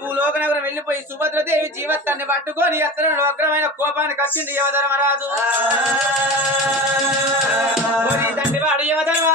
భూలోకనగరం వెళ్ళిపోయి సుభద్రదేవి జీవత్తాన్ని పట్టుకొని అతను అగ్రమైన కోపానికి వచ్చింది యమధర్మరాజు. తండ్రి వాడు యమధర్మా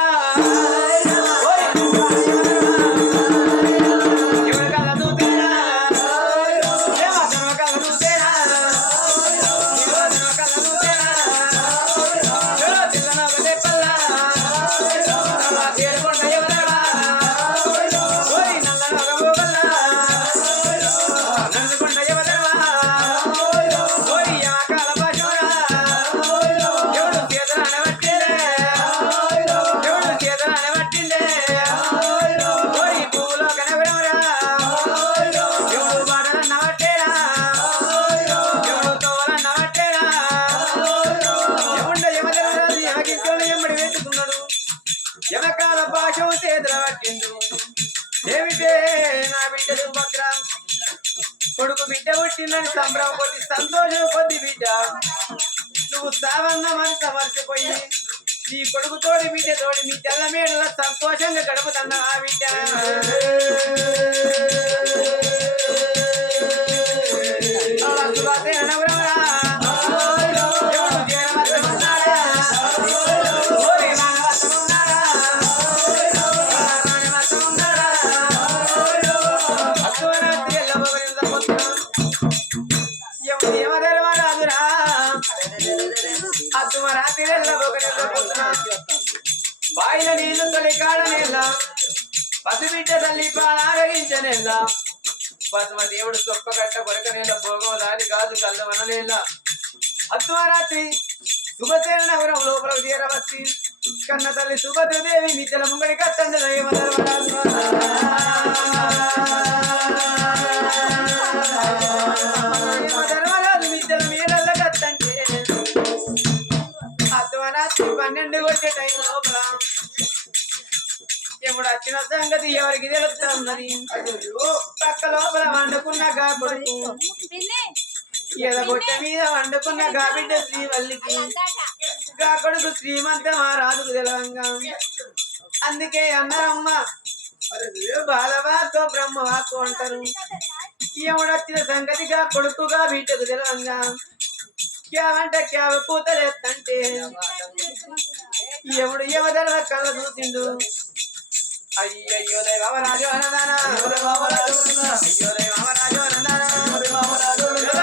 యమకాల భాషం చేతుల పట్టిండు. ఏమిటే నా బిడ్డలు భద్ర కొడుకు బిడ్డ పుట్టిందని సంబరం కొద్ది సంతోషం కొద్ది బిడ్డ నువ్వు సావన్న మనస మర్చిపోయి నీ కొడుకు తోడి బిడ్డ తోడి నీ తెల్ల మేడల సంతోషంగా గడుపుతున్నా ఆ బిడ్డ. బాయిల నీళ్లు తొలి కాడనేలా పసిబిడ్డ తల్లి పాలారగించనేలా పసుమ దేవుడు సొక్క కట్ట కొరకనేలా భోగం దాని గాజు కల్లవనలేలా అత్వరాత్రి శుభసేన నగరం లోపల తీరవచ్చి కన్న తల్లి సుభద్రదేవి నిత్యల ముంగడి కట్టండి ధర్మరాజు నిత్యల మీరల్ల కట్టంటే అత్వరాత్రి 12 కొట్టే టైం లోపల ఎప్పుడు వచ్చిన సంగతి ఎవరికి తెలుస్తున్నది. పక్క లోపల వండుకున్న గాబడుకు ఎదగొట్ట మీద వండుకున్న గాబిడ్డ శ్రీవల్లికి గా కొడుకు శ్రీమంత మహారాజుకు తెలవంగా అందుకే అన్నారమ్మ బాలవాతో బ్రహ్మవాకు అంటారు. ఎవడొచ్చిన సంగతిగా కొడుకుగా బిడ్డకు తెలవంగా క్యావంటే క్యావ పూతలేస్తంటే ఎవడు ఎవదల కళ్ళ చూసిండు. అయ్యయ్యో దేవరాజు అన్నదానా అయ్యో దేవరాజు అన్నదానా